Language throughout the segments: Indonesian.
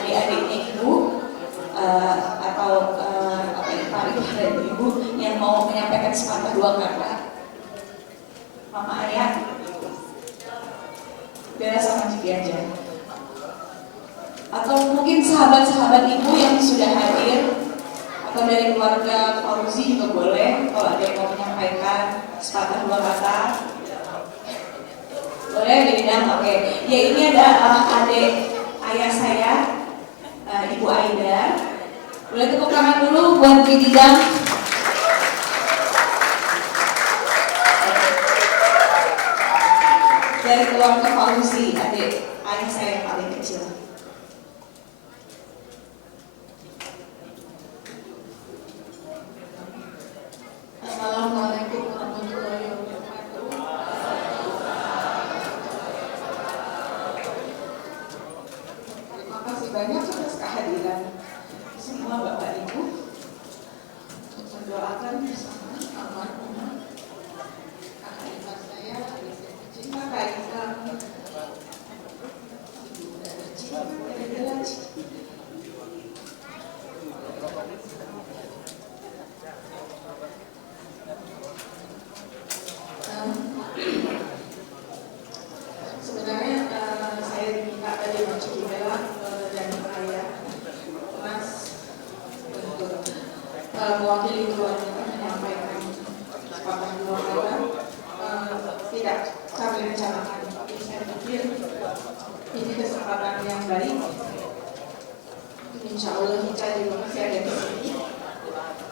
adik-adiknya ibu atau ipar dari ibu yang mau menyampaikan sepatah dua kata. Mama Arya, bela sama Ciki aja. Atau mungkin sahabat-sahabat ibu yang sudah hadir, atau dari keluarga Fauzi juga boleh kalau ada yang mau menyampaikan sepatah dua kata. Boleh dibilang, oke. Ya, ini ada adik ayah saya, Ibu Aida. Boleh tepuk tangan dulu buat Bididang. Dari keluarga Fauzi, adik ayah saya yang paling kecil. Assalamualaikum warahmatullahi wabarakatuh. Terima kasih banyak atas kehadiran semua Bapak Ibu untuk mendoakan bersama almarhumah kakak ipar saya, adik saya tercinta Kak Ika, ibu dan tercinta Kak Sebenarnya saya diminta tadi Ciki Bella dan ayah Mas untuk mewakili keluarga menyampaikan sepatah dua kata. Tidak kami rencanakan, tapi saya pikir ini kesempatan yang baik. Insya Allah Ica juga masih ada di sini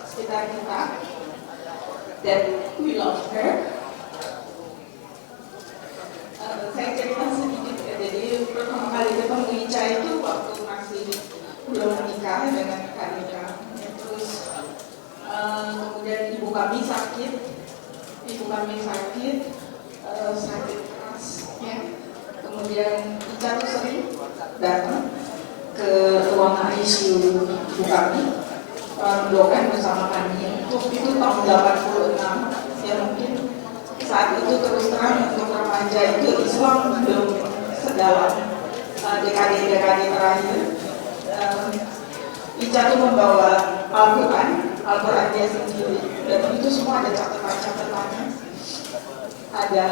sekitar kita, dan we love her. Saya cerita sedikit ya, jadi pertama kali ketemu Ica itu waktu masih belum menikah dengan Kak Ika. Terus kemudian ibu kami sakit sakit keras ya. Kemudian Ica tuh sering datang ke ruangan ICU ibu kami, mendoakan bersama kami. Untuk itu tahun 86 ya, mungkin saat itu terus terang untuk remaja itu Islam belum sedalam dekade-dekade terakhir. Ica itu membawa Al-Quran dia sendiri, dan itu semua ada catatan-catatannya, ada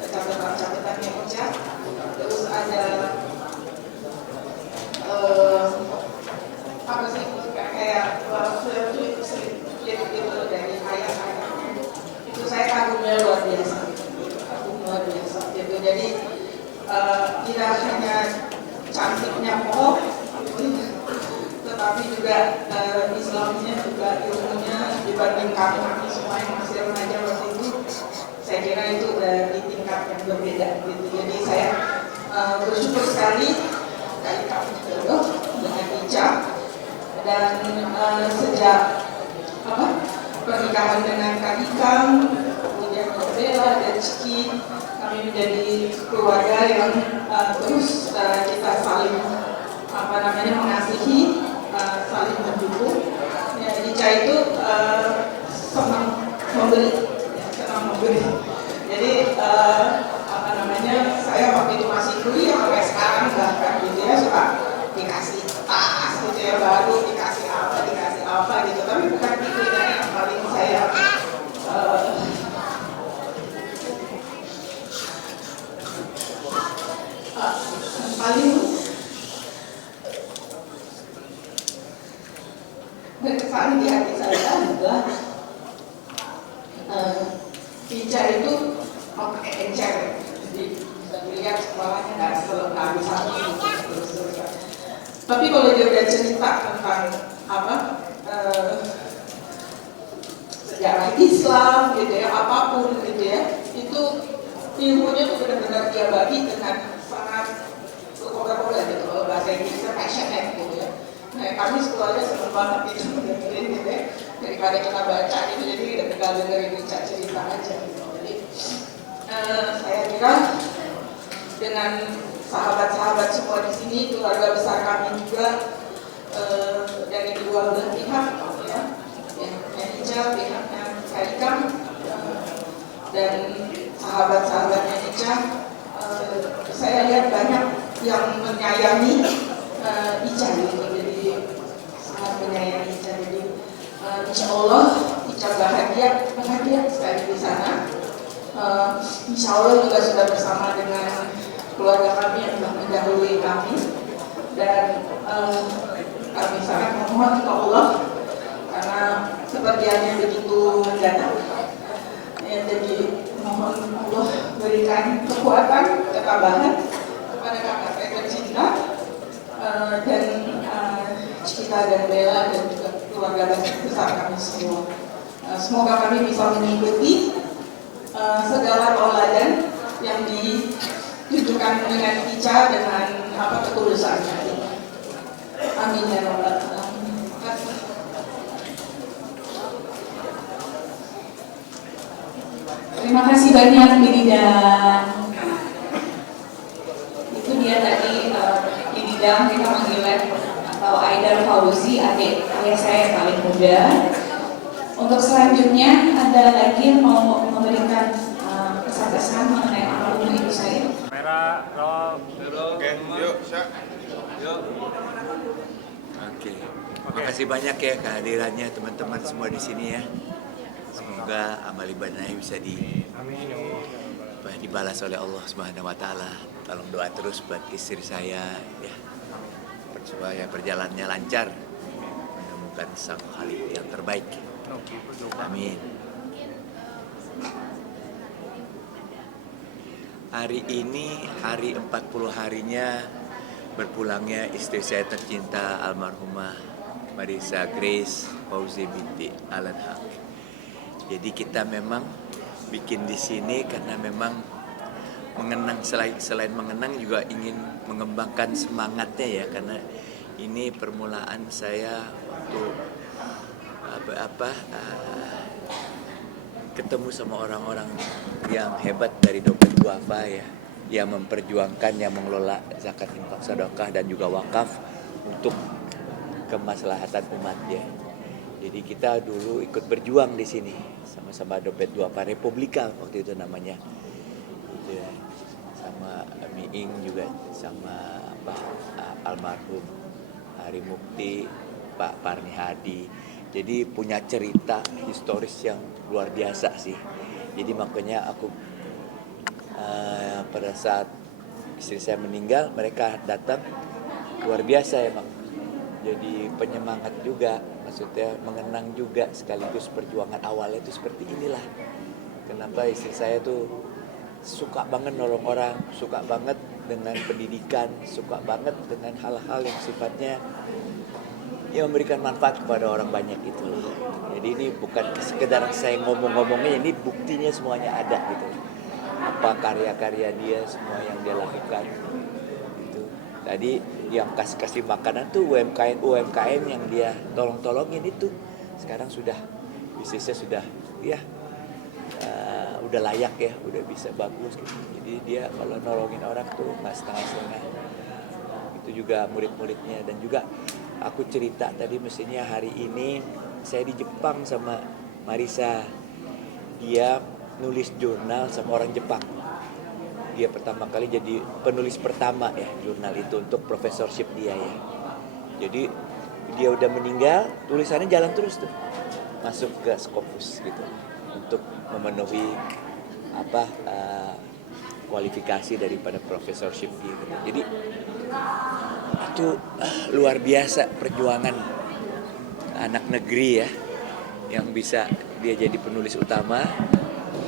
catatan-catatannya Ica. Terus ada kayak flip itu dari ayah saya. Itu saya kagumnya luar biasa gitu. Jadi tidak hanya cantiknya kok, tetapi juga Islamnya, juga ilmunya dibandingkan kami semua yang masih remaja waktu itu, saya kira itu di tingkat yang berbeda gitu. Jadi saya bersyukur sekali kali kami jodoh dengan Ica, dan sejak pernikahan dengan Kak Ika, kemudian Bella dan Ciki, kami menjadi keluarga yang terus kita saling mengasihi, saling mendukung. Ya, Ica itu senang memberi. Jadi saya waktu itu masih kuliah, sampai sekarang bahkan gitu ya, suka dikasih tas gitu ya, baru dikasih apa gitu. Tapi bukan itu yang paling saya paling berkesan di hati saya adalah Ica itu pakai encer, jadi bisa dilihat sekolahnya nggak selengkap satu terus. Tapi kalau dia udah cerita tentang sejarah Islam gitu ya, apapun gitu ya, itu ilmunya tuh benar-benar dia bagi dengan sangat berkobar-kobar gitu. Kalau bahasa Inggrisnya passionate gitu ya. Nah, kami sekeluarga senang banget gitu dengerin gitu ya, daripada kita baca gitu. Jadi udah tinggal dengerin Ica cerita aja gitu. Jadi saya kira dengan sahabat-sahabat semua di sini, keluarga besar kami juga dari kedua belah pihak ya, yang Ica, pihaknya Kak Ika, dan sahabat-sahabatnya Ica, saya lihat banyak yang menyayangi Ica gitu, jadi sangat menyayangi Ica. Jadi insya Allah Ica bahagia sekali di sana. Insya Allah juga sudah bersama dengan keluarga kami yang telah mendahului kami, dan kami sangat memohon ke Allah karena kepergiannya begitu mendadak. Ya, jadi mohon Allah berikan kekuatan, ketabahan kepada kakak saya tercinta, dan Cita dan Bella dan juga keluarga besar kami semua. Semoga kami bisa mengikuti segala tauladan yang ditunjukkan dengan Ica dengan ketulusannya. Amin ya rabbal alamin. Terima kasih banyak Bididang. Itu dia tadi Bididang, kita manggilnya atau Aidar Fauzi, adik ayah saya yang paling muda. Untuk selanjutnya ada lagi yang mau memberikan pesan-pesan mengenai almarhum ibu saya. Merah, Oke, yuk, Syak. Yuk. Oke. Makasih banyak ya kehadirannya teman-teman semua di sini ya. Semoga amal ibadahnya bisa dibalas oleh Allah Subhanahu wa taala. Tolong doa terus buat istri saya ya. Supaya perjalanannya lancar. Menemukan sang Khalik yang terbaik. Amin. Hari ini hari 40 harinya berpulangnya istri saya tercinta almarhumah Marisa Grace Fauzi binti Alan Haq. Jadi kita memang bikin di sini karena memang mengenang, selain mengenang juga ingin mengembangkan semangatnya ya, karena ini permulaan saya untuk ketemu sama orang-orang yang hebat dari dompet duafa ya, yang memperjuangkan, yang mengelola zakat, infak, sedekah dan juga wakaf untuk kemaslahatan umat ya. Jadi kita dulu ikut berjuang di sini sama-sama dompet duafa Republika waktu itu namanya, gitu ya. Sama Miing juga, sama almarhum Hari Mukti, Pak Parni Hadi. Jadi punya cerita historis yang luar biasa sih. Jadi makanya aku pada saat istri saya meninggal, mereka datang luar biasa emang. Jadi penyemangat juga, maksudnya mengenang juga sekaligus perjuangan awalnya itu seperti inilah. Kenapa istri saya tuh suka banget nolong orang, suka banget dengan pendidikan, suka banget dengan hal-hal yang sifatnya yang memberikan manfaat kepada orang banyak itu loh. Jadi ini bukan sekedar saya ngomong-ngomongnya, ini buktinya semuanya ada gitu. Apa karya-karya dia, semua yang dia lakukan gitu. Tadi yang kasih makanan tuh UMKM yang dia tolongin itu sekarang sudah bisnisnya sudah ya udah layak ya, udah bisa bagus gitu. Jadi dia kalau nolongin orang tuh nggak setengah-setengah. Itu juga murid-muridnya. Dan juga aku cerita tadi mestinya hari ini saya di Jepang sama Marisa. Dia nulis jurnal sama orang Jepang. Dia pertama kali jadi penulis pertama ya jurnal itu untuk professorship dia ya. Jadi dia udah meninggal, tulisannya jalan terus tuh masuk ke Scopus gitu untuk memenuhi kualifikasi daripada professorship dia gitu. Jadi itu luar biasa perjuangan anak negeri ya yang bisa dia jadi penulis utama.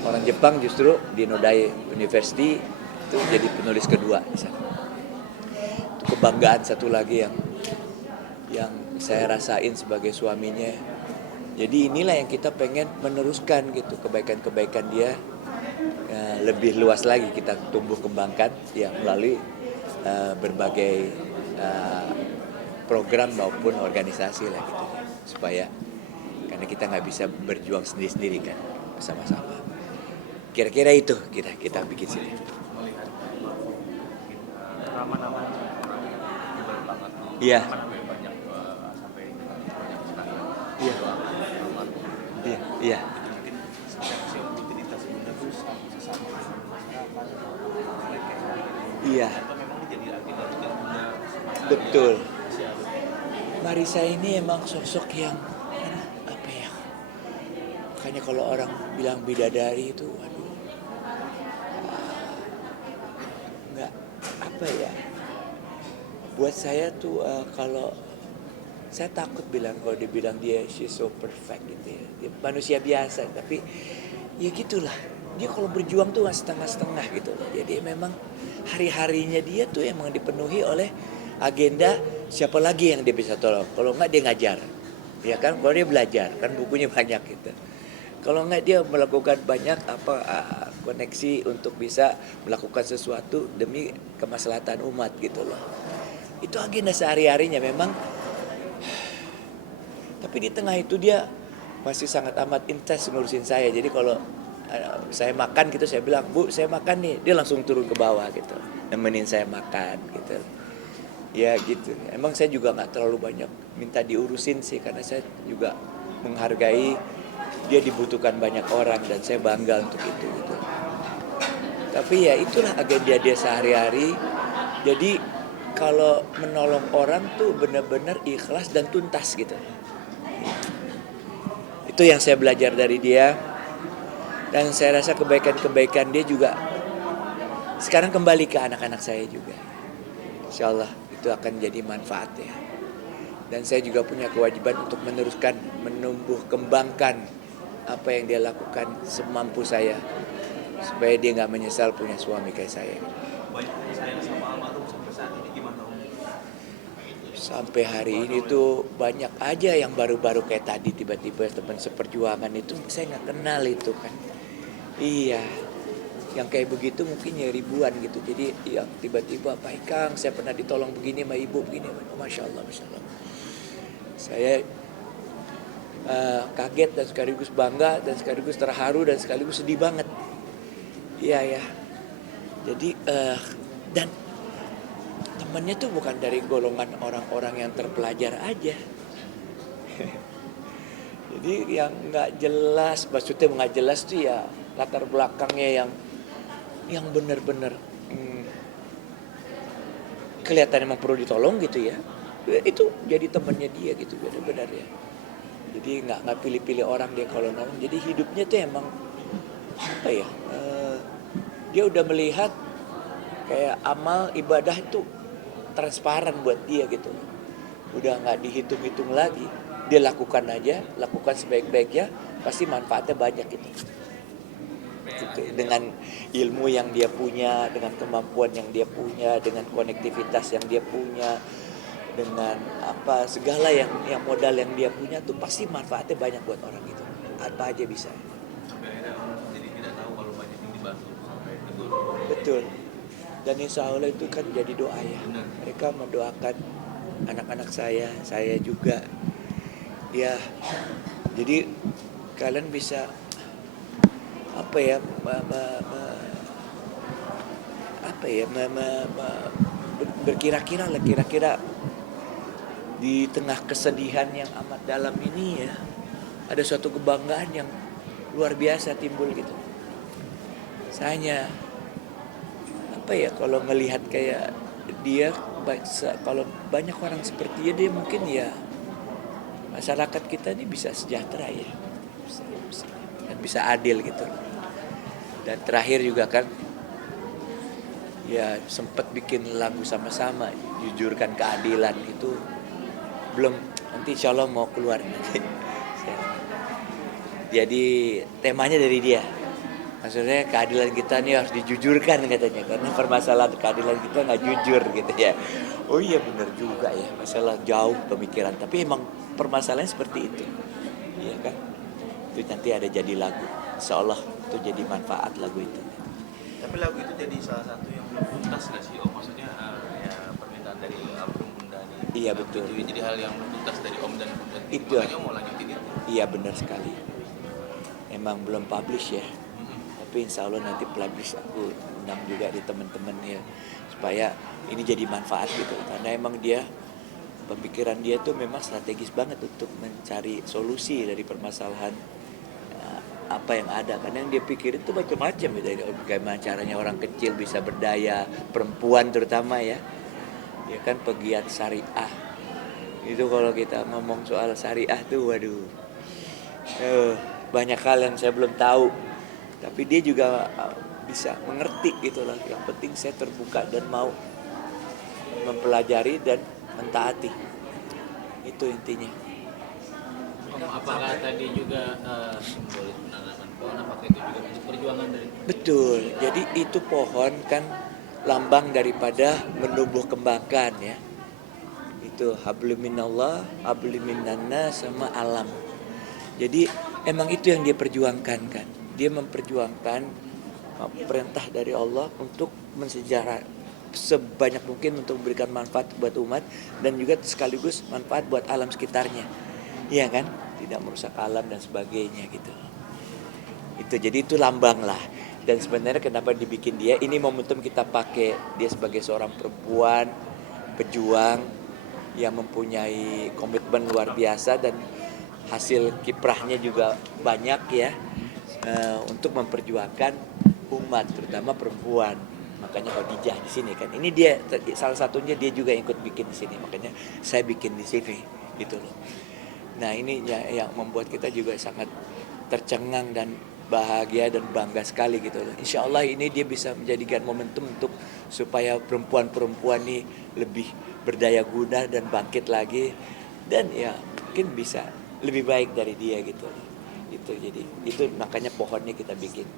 Orang Jepang justru di Nodai University itu jadi penulis kedua di sana. Itu kebanggaan satu lagi yang saya rasain sebagai suaminya. Jadi inilah yang kita pengen meneruskan gitu, kebaikan-kebaikan dia lebih luas lagi kita tumbuh kembangkan ya melalui berbagai program maupun organisasi lah gitu, supaya karena kita nggak bisa berjuang sendiri-sendiri kan, bersama-sama. Kira-kira itu kita bikin sini. nama-nama Iya. Iya. Iya. Iya. Iya. Betul. Marisa ini emang sosok yang apa ya? Makanya kalau orang bilang bidadari itu, waduh, nggak apa ya? Buat saya tuh kalau saya takut bilang kalau dibilang dia she's so perfect gitu ya. Dia manusia biasa, tapi ya gitulah. Dia kalau berjuang tuh nggak setengah-setengah gitu loh. Jadi memang hari-harinya dia tuh emang dipenuhi oleh agenda siapa lagi yang dia bisa tolong. Kalau nggak dia ngajar, ya kan? Kalau dia belajar, kan bukunya banyak gitu. Kalau nggak dia melakukan banyak koneksi untuk bisa melakukan sesuatu demi kemaslahatan umat gitu loh. Itu agenda sehari-harinya memang. Tapi di tengah itu dia masih sangat amat intens ngurusin saya. Jadi kalau saya makan gitu, saya bilang, "Bu, saya makan nih." Dia langsung turun ke bawah gitu, nemenin saya makan gitu. Ya gitu. Emang saya juga nggak terlalu banyak minta diurusin sih, karena saya juga menghargai dia dibutuhkan banyak orang dan saya bangga untuk itu gitu. Tapi ya itulah agenda dia sehari-hari. Jadi kalau menolong orang tuh benar-benar ikhlas dan tuntas gitu. Itu yang saya belajar dari dia. Dan saya rasa kebaikan-kebaikan dia juga sekarang kembali ke anak-anak saya juga. Insya Allah itu akan jadi manfaat ya. Dan saya juga punya kewajiban untuk meneruskan, menumbuh kembangkan apa yang dia lakukan semampu saya. Supaya dia gak menyesal punya suami kayak saya. Banyak sayang sama almarhum sampai saat ini gimana Om? Sampai hari ini tuh banyak aja yang baru-baru kayak tadi tiba-tiba teman seperjuangan itu saya nggak kenal itu kan. Iya, yang kayak begitu mungkin ya ribuan gitu. Jadi yang tiba-tiba, "Pak Ikang, saya pernah ditolong begini sama ibu begini." Masya Allah, Masya Allah. Saya kaget dan sekaligus bangga dan sekaligus terharu dan sekaligus sedih banget. Iya ya. Jadi dan temennya tuh bukan dari golongan orang-orang yang terpelajar aja. Jadi yang nggak jelas, maksudnya nggak jelas tuh ya latar belakangnya yang benar-benar kelihatan emang perlu ditolong gitu ya. Itu jadi temennya dia gitu benar-benar ya. Jadi nggak pilih-pilih orang dia kalau nolong. Jadi hidupnya tuh emang apa ya? Dia udah melihat kayak amal ibadah itu transparan buat dia gitu. Udah nggak dihitung-hitung lagi. Dia lakukan aja, lakukan sebaik-baiknya, pasti manfaatnya banyak gitu. Dengan ilmu yang dia punya, dengan kemampuan yang dia punya, dengan konektivitas yang dia punya, dengan apa segala yang modal yang dia punya tuh pasti manfaatnya banyak buat orang itu. Apa aja bisa. Sampai akhirnya Om jadi tidak tahu kalau banyak yang dibantu sampai tegur. Betul. Dan insya Allah itu kan jadi doa ya. Benar. Mereka mendoakan anak-anak saya juga. Ya, jadi kalian bisa apa ya, berkira-kira lah, kira-kira di tengah kesedihan yang amat dalam ini ya, ada suatu kebanggaan yang luar biasa timbul gitu. Saya apa ya, kalau melihat kayak dia, kalau banyak orang seperti dia mungkin ya masyarakat kita ini bisa sejahtera ya, dan bisa adil gitu. Dan terakhir juga kan ya sempat bikin lagu sama-sama, jujurkan keadilan itu belum, nanti insya Allah mau keluar nanti. Jadi temanya dari dia. Maksudnya keadilan kita nih harus dijujurkan katanya, karena permasalahan keadilan kita nggak jujur gitu ya. Oh iya benar juga ya, masalah jauh pemikiran, tapi emang permasalahannya seperti itu, iya kan? Itu nanti ada jadi lagu, insya Allah itu jadi manfaat lagu itu. Tapi lagu itu jadi salah satu yang belum tuntas nggak sih Om? Maksudnya ya permintaan dari almarhum Bunda nih. Iya betul. Itu jadi hal yang belum tuntas dari Om dan Bunda. Itu. Makanya Om mau lanjutin itu. Iya benar sekali. Emang belum publish ya. Tapi insya Allah nanti publish, aku undang juga di teman-teman ya, supaya ini jadi manfaat gitu. Karena emang dia, pemikiran dia tuh memang strategis banget untuk mencari solusi dari permasalahan apa yang ada. Karena yang dia pikirin tuh macam-macam ya, dari bagaimana caranya orang kecil bisa berdaya, perempuan terutama ya. ya kan, pegiat syariah. Itu kalau kita ngomong soal syariah tuh, waduh, banyak hal yang saya belum tahu, tapi dia juga bisa mengerti gitu loh. Yang penting saya terbuka dan mau mempelajari dan mentaati, itu intinya. Apakah tadi juga simbolis penanaman pohon, apakah itu juga bentuk perjuangan dari Betul, jadi itu pohon kan lambang daripada menumbuh kembangkan ya. Itu hablum minallah, hablum minannas, sama alam. Jadi emang itu yang dia perjuangkan kan. Dia memperjuangkan perintah dari Allah untuk mensejarah sebanyak mungkin untuk memberikan manfaat buat umat dan juga sekaligus manfaat buat alam sekitarnya. Iya kan? Tidak merusak alam dan sebagainya gitu. Itu jadi itu lambang lah. Dan sebenarnya kenapa dibikin dia? Ini momentum kita pakai dia sebagai seorang perempuan pejuang yang mempunyai komitmen luar biasa dan hasil kiprahnya juga banyak ya, untuk memperjuangkan umat terutama perempuan. Makanya Khadijah di sini kan. Ini dia salah satunya, dia juga ikut bikin di sini. Makanya saya bikin di sini gitu loh. Nah, ini yang membuat kita juga sangat tercengang dan bahagia dan bangga sekali gitu loh. Insya Allah ini dia bisa menjadikan momentum untuk supaya perempuan-perempuan ini lebih berdaya guna dan bangkit lagi, dan ya mungkin bisa lebih baik dari dia gitu loh. Itu jadi itu makanya pohonnya kita bikin.